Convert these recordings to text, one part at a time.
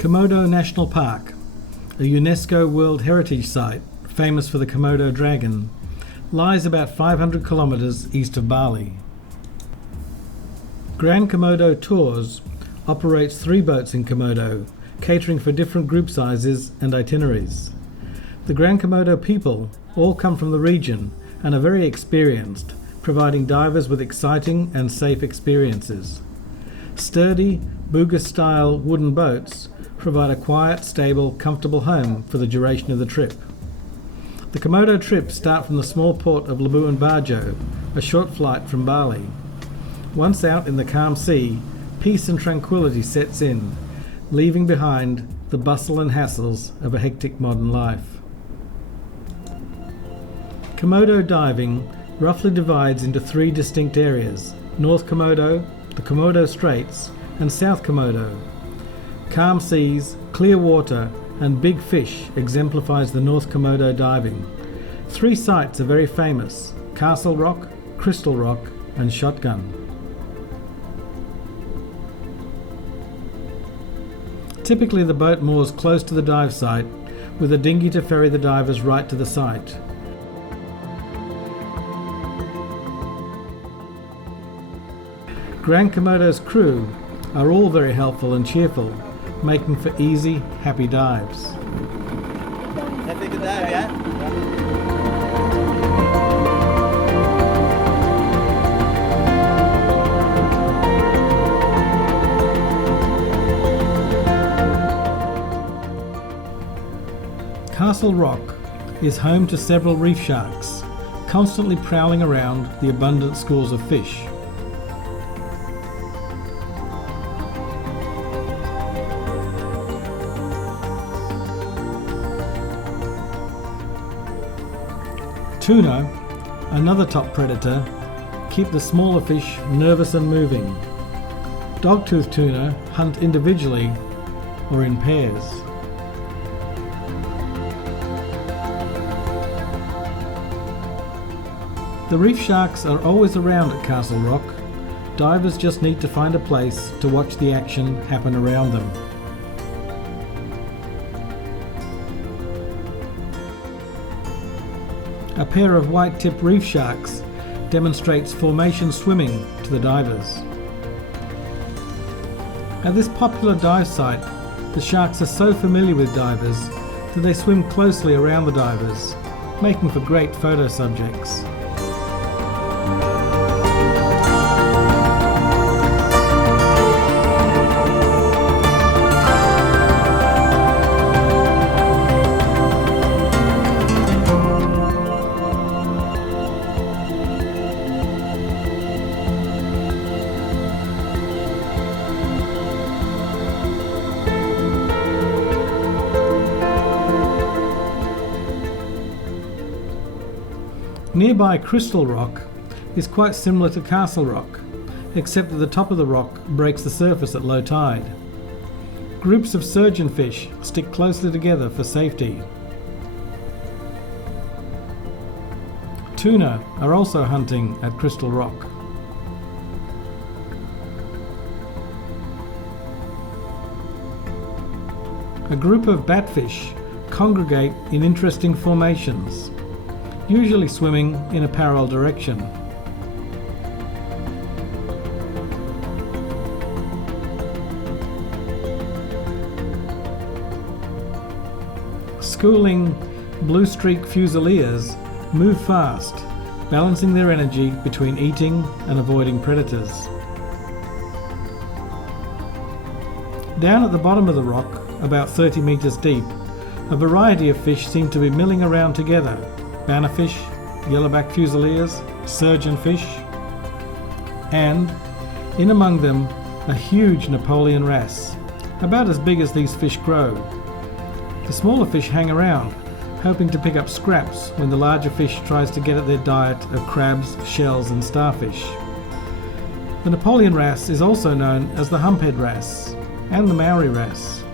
Komodo National Park, a UNESCO World Heritage Site famous for the Komodo dragon, lies about 500 kilometres east of Bali. Grand Komodo Tours operates 3 boats in Komodo, catering for different group sizes and itineraries. The Grand Komodo people all come from the region and are very experienced, providing divers with exciting and safe experiences. Sturdy, Buga-style wooden boats provide a quiet, stable, comfortable home for the duration of the trip. The Komodo trips start from the small port of Labuan Bajo, a short flight from Bali. Once out in the calm sea, peace and tranquility sets in, leaving behind the bustle and hassles of a hectic modern life. Komodo diving roughly divides into 3 distinct areas: North Komodo, the Komodo Straits, and South Komodo. Calm seas, clear water, and big fish exemplifies the North Komodo diving. 3 sites are very famous: Castle Rock, Crystal Rock, and Shotgun. Typically the boat moors close to the dive site, with a dinghy to ferry the divers right to the site. Grand Komodo's crew are all very helpful and cheerful, making for easy, happy dives. Have a good dive, yeah? Castle Rock is home to several reef sharks, constantly prowling around the abundant schools of fish. Tuna, another top predator, keep the smaller fish nervous and moving. Dogtooth tuna hunt individually or in pairs. The reef sharks are always around at Castle Rock. Divers just need to find a place to watch the action happen around them. A pair of white-tipped reef sharks demonstrates formation swimming to the divers. At this popular dive site, the sharks are so familiar with divers that they swim closely around the divers, making for great photo subjects. Nearby Crystal Rock is quite similar to Castle Rock, except that the top of the rock breaks the surface at low tide. Groups of surgeonfish stick closely together for safety. Tuna are also hunting at Crystal Rock. A group of batfish congregate in interesting formations, usually swimming in a parallel direction. Schooling blue streak fusiliers move fast, balancing their energy between eating and avoiding predators. Down at the bottom of the rock, about 30 metres deep, a variety of fish seem to be milling around together: bannerfish, yellowback fusiliers, surgeonfish, and, in among them, a huge Napoleon wrasse, about as big as these fish grow. The smaller fish hang around, hoping to pick up scraps when the larger fish tries to get at their diet of crabs, shells and starfish. The Napoleon wrasse is also known as the humphead wrasse and the Maori wrasse.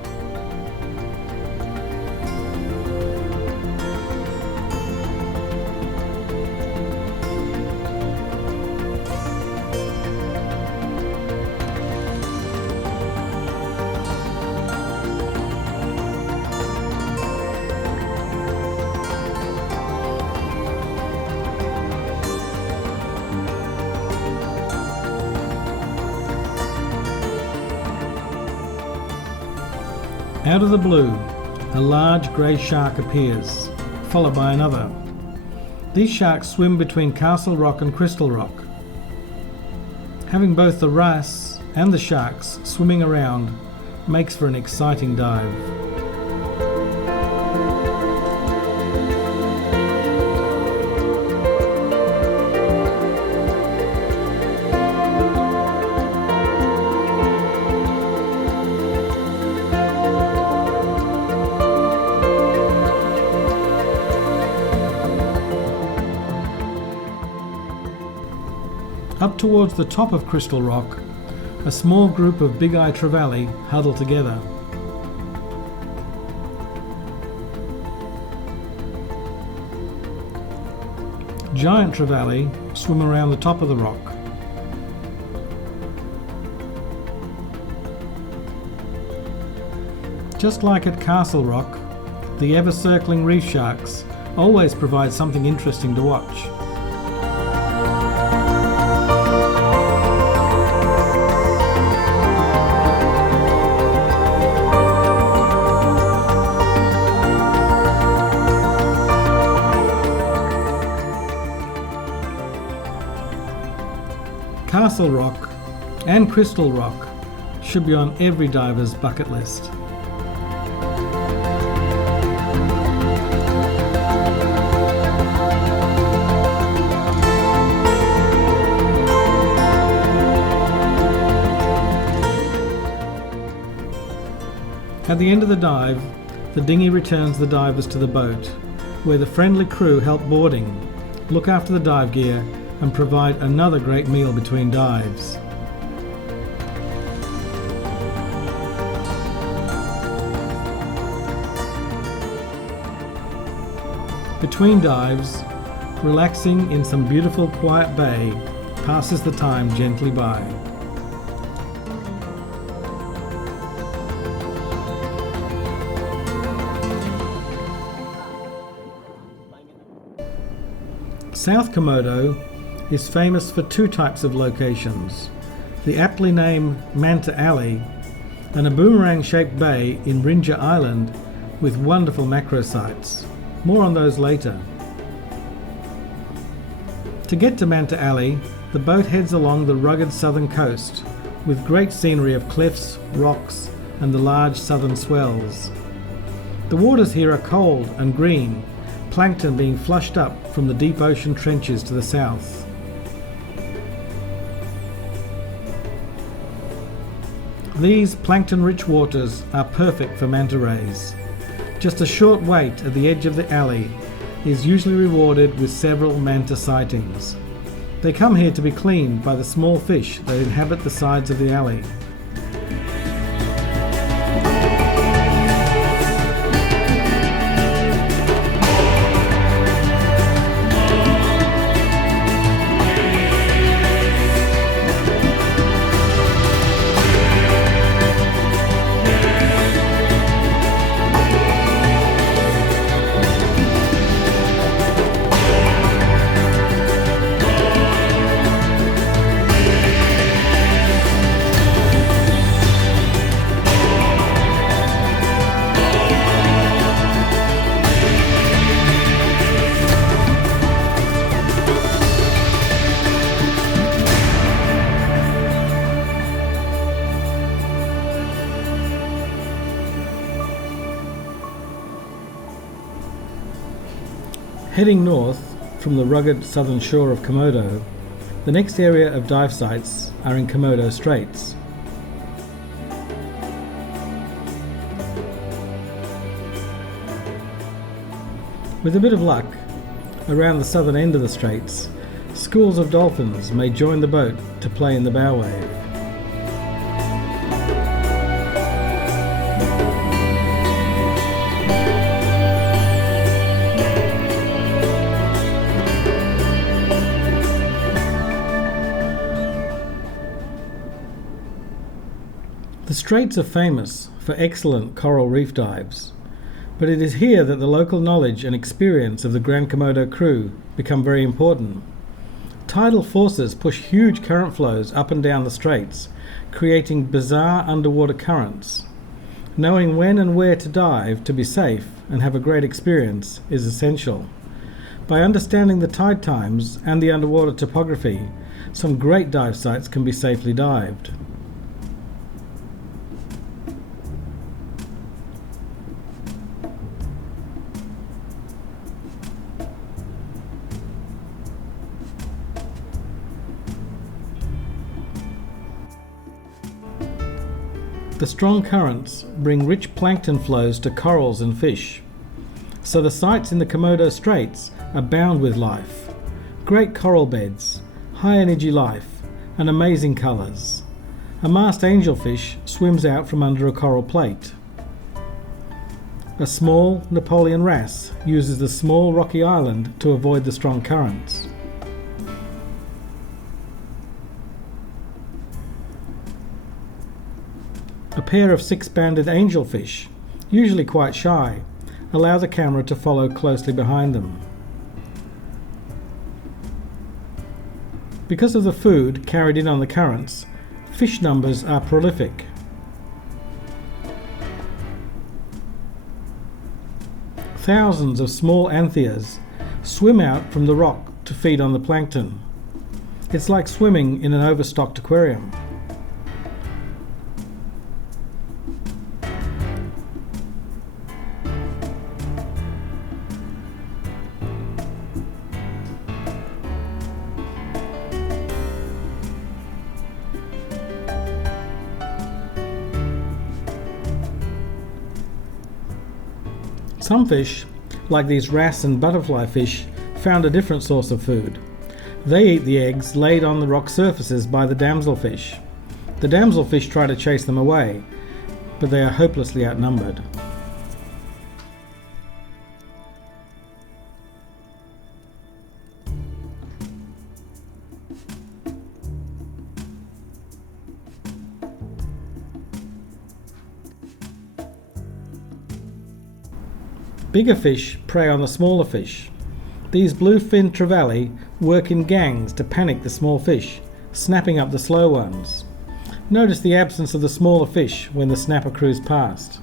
Out of the blue, a large grey shark appears, followed by another. These sharks swim between Castle Rock and Crystal Rock. Having both the wrasse and the sharks swimming around makes for an exciting dive. Up towards the top of Crystal Rock, a small group of big-eye trevally huddle together. Giant trevally swim around the top of the rock. Just like at Castle Rock, the ever-circling reef sharks always provide something interesting to watch. Castle Rock and Crystal Rock should be on every diver's bucket list. At the end of the dive, the dinghy returns the divers to the boat, where the friendly crew help boarding, look after the dive gear, and provide another great meal between dives. Between dives, relaxing in some beautiful quiet bay passes the time gently by. South Komodo is famous for two types of locations, the aptly named Manta Alley and a boomerang-shaped bay in Rinja Island with wonderful macro sites. More on those later. To get to Manta Alley, the boat heads along the rugged southern coast with great scenery of cliffs, rocks and the large southern swells. The waters here are cold and green, plankton being flushed up from the deep ocean trenches to the south. These plankton-rich waters are perfect for manta rays. Just a short wait at the edge of the alley is usually rewarded with several manta sightings. They come here to be cleaned by the small fish that inhabit the sides of the alley. Heading north from the rugged southern shore of Komodo, the next area of dive sites are in Komodo Straits. With a bit of luck, around the southern end of the straits, schools of dolphins may join the boat to play in the bow wave. The straits are famous for excellent coral reef dives, but it is here that the local knowledge and experience of the Grand Komodo crew become very important. Tidal forces push huge current flows up and down the straits, creating bizarre underwater currents. Knowing when and where to dive to be safe and have a great experience is essential. By understanding the tide times and the underwater topography, some great dive sites can be safely dived. The strong currents bring rich plankton flows to corals and fish, so the sites in the Komodo Straits abound with life. Great coral beds, high energy life, and amazing colours. A masked angelfish swims out from under a coral plate. A small Napoleon wrasse uses the small rocky island to avoid the strong currents. A pair of six-banded angelfish, usually quite shy, allow the camera to follow closely behind them. Because of the food carried in on the currents, fish numbers are prolific. Thousands of small anthias swim out from the rock to feed on the plankton. It's like swimming in an overstocked aquarium. Some fish, like these wrasse and butterfly fish, found a different source of food. They eat the eggs laid on the rock surfaces by the damselfish. The damselfish try to chase them away, but they are hopelessly outnumbered. Bigger fish prey on the smaller fish. These blue-finned trevally work in gangs to panic the small fish, snapping up the slow ones. Notice the absence of the smaller fish when the snapper cruise past.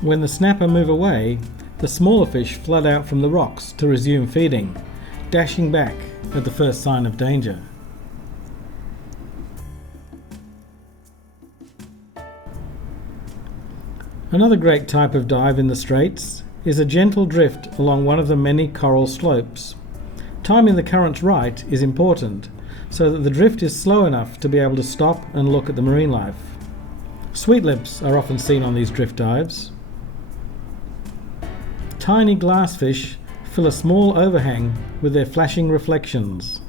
When the snapper move away, the smaller fish flood out from the rocks to resume feeding, dashing back at the first sign of danger. Another great type of dive in the Straits is a gentle drift along one of the many coral slopes. Timing the currents right is important, so that the drift is slow enough to be able to stop and look at the marine life. Sweetlips are often seen on these drift dives. Tiny glassfish fill a small overhang with their flashing reflections.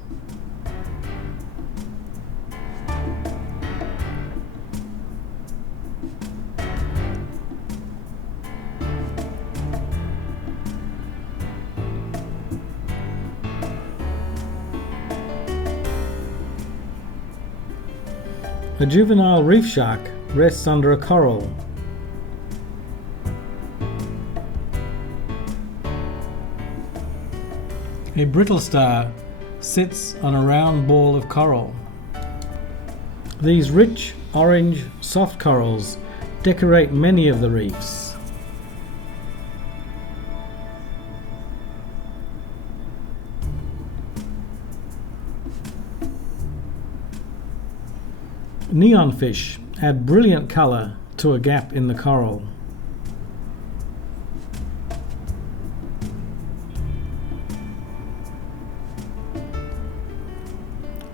A juvenile reef shark rests under a coral. A brittle star sits on a round ball of coral. These rich, orange, soft corals decorate many of the reefs. Neonfish add brilliant colour to a gap in the coral.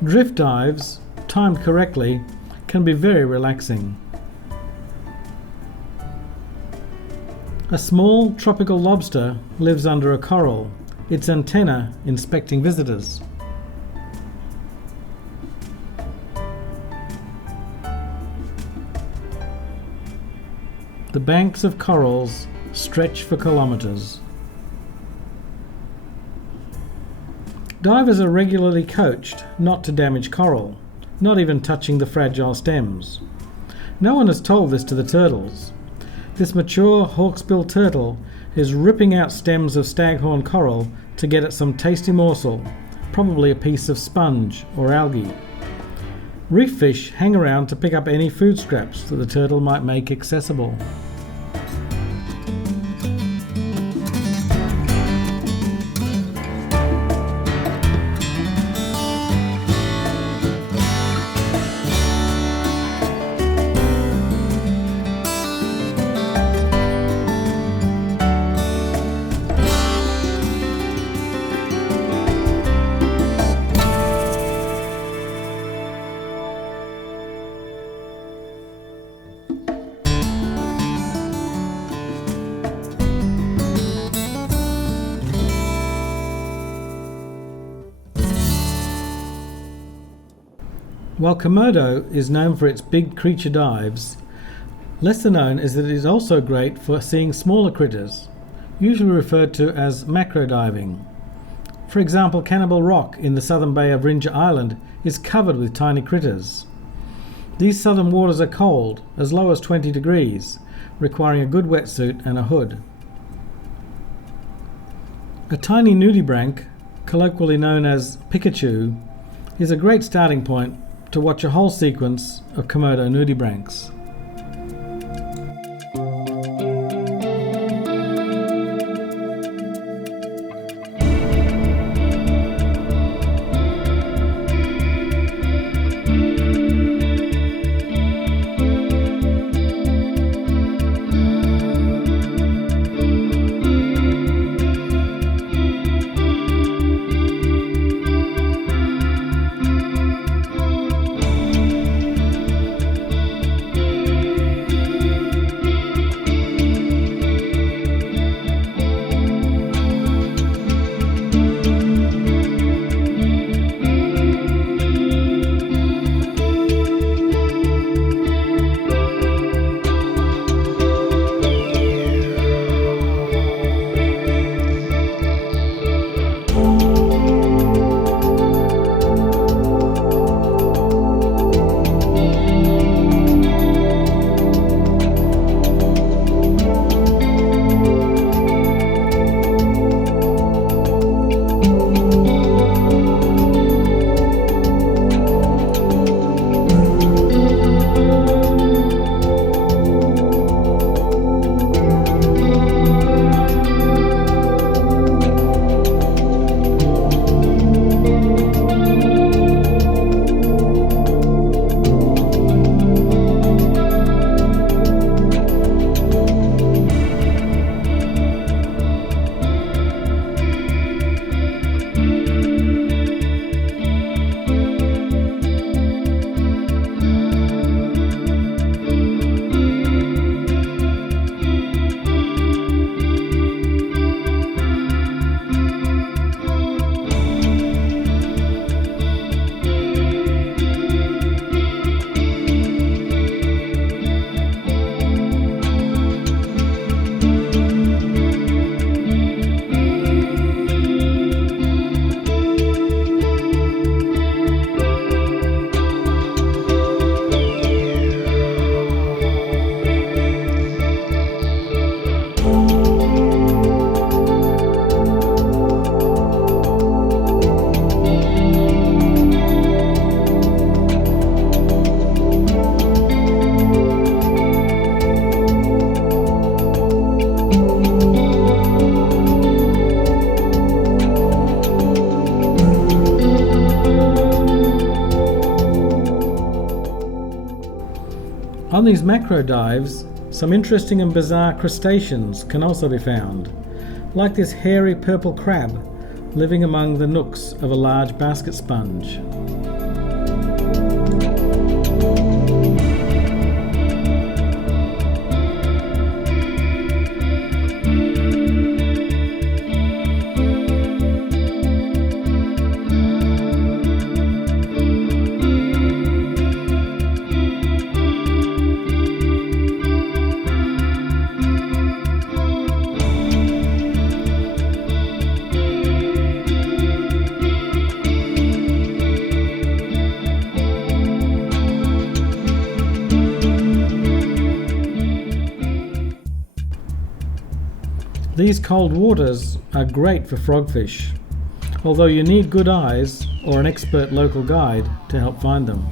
Drift dives, timed correctly, can be very relaxing. A small tropical lobster lives under a coral, its antenna inspecting visitors. The banks of corals stretch for kilometres. Divers are regularly coached not to damage coral, not even touching the fragile stems. No one has told this to the turtles. This mature hawksbill turtle is ripping out stems of staghorn coral to get at some tasty morsel, probably a piece of sponge or algae. Reef fish hang around to pick up any food scraps that the turtle might make accessible. While Komodo is known for its big creature dives, lesser known is that it is also great for seeing smaller critters, usually referred to as macro diving. For example, Cannibal Rock in the southern bay of Rinja Island is covered with tiny critters. These southern waters are cold, as low as 20 degrees, requiring a good wetsuit and a hood. A tiny nudibranch, colloquially known as Pikachu, is a great starting point to watch a whole sequence of Komodo nudibranchs. On these macro dives, some interesting and bizarre crustaceans can also be found, like this hairy purple crab living among the nooks of a large basket sponge. These cold waters are great for frogfish, although you need good eyes or an expert local guide to help find them.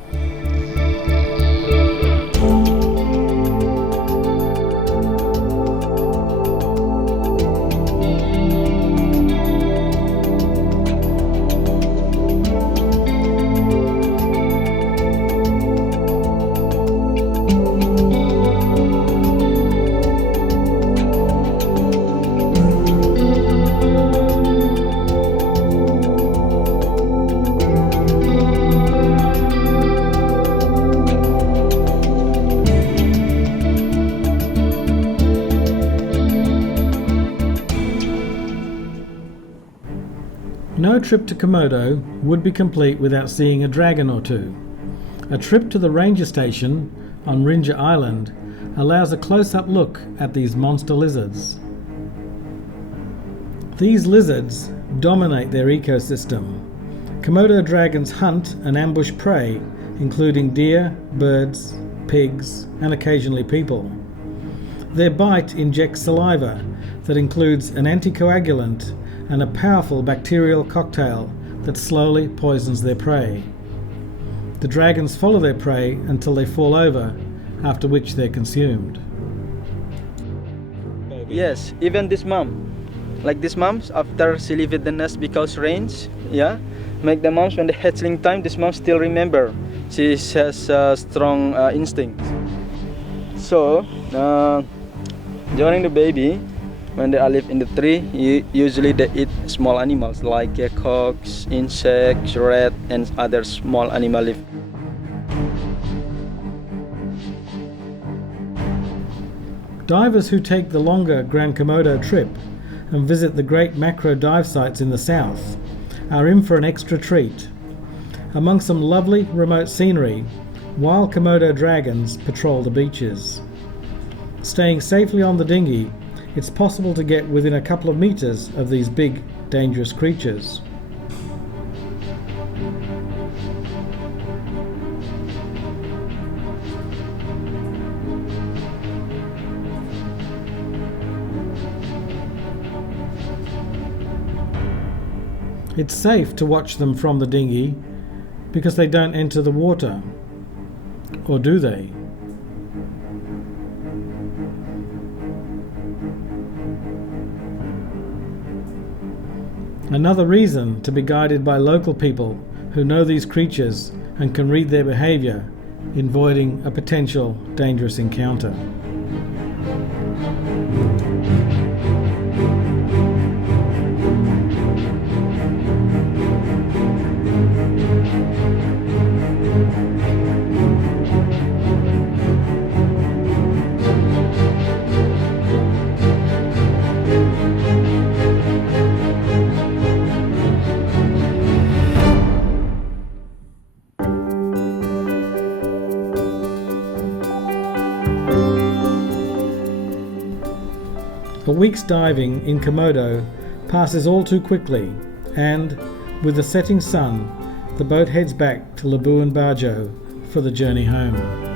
No trip to Komodo would be complete without seeing a dragon or two. A trip to the ranger station on Raja Island allows a close-up look at these monster lizards. These lizards dominate their ecosystem. Komodo dragons hunt and ambush prey, including deer, birds, pigs, and occasionally people. Their bite injects saliva that includes an anticoagulant and a powerful bacterial cocktail that slowly poisons their prey. The dragons follow their prey until they fall over, after which they're consumed. Yes, even this mom. Like this moms, after she leave the nest because rains, make the moms when the hatchling time, this mom still remember. She has a strong instinct. So, during the baby, when they are live in the tree, usually they eat small animals like cocks, insects, rat, and other small animal live. Divers who take the longer Grand Komodo trip and visit the great macro dive sites in the south are in for an extra treat. Among some lovely remote scenery, wild Komodo dragons patrol the beaches. Staying safely on the dinghy, it's possible to get within a couple of meters of these big, dangerous creatures. It's safe to watch them from the dinghy because they don't enter the water. Or do they? Another reason to be guided by local people who know these creatures and can read their behavior in avoiding a potential dangerous encounter. A week's diving in Komodo passes all too quickly, and with the setting sun, the boat heads back to Labuan Bajo for the journey home.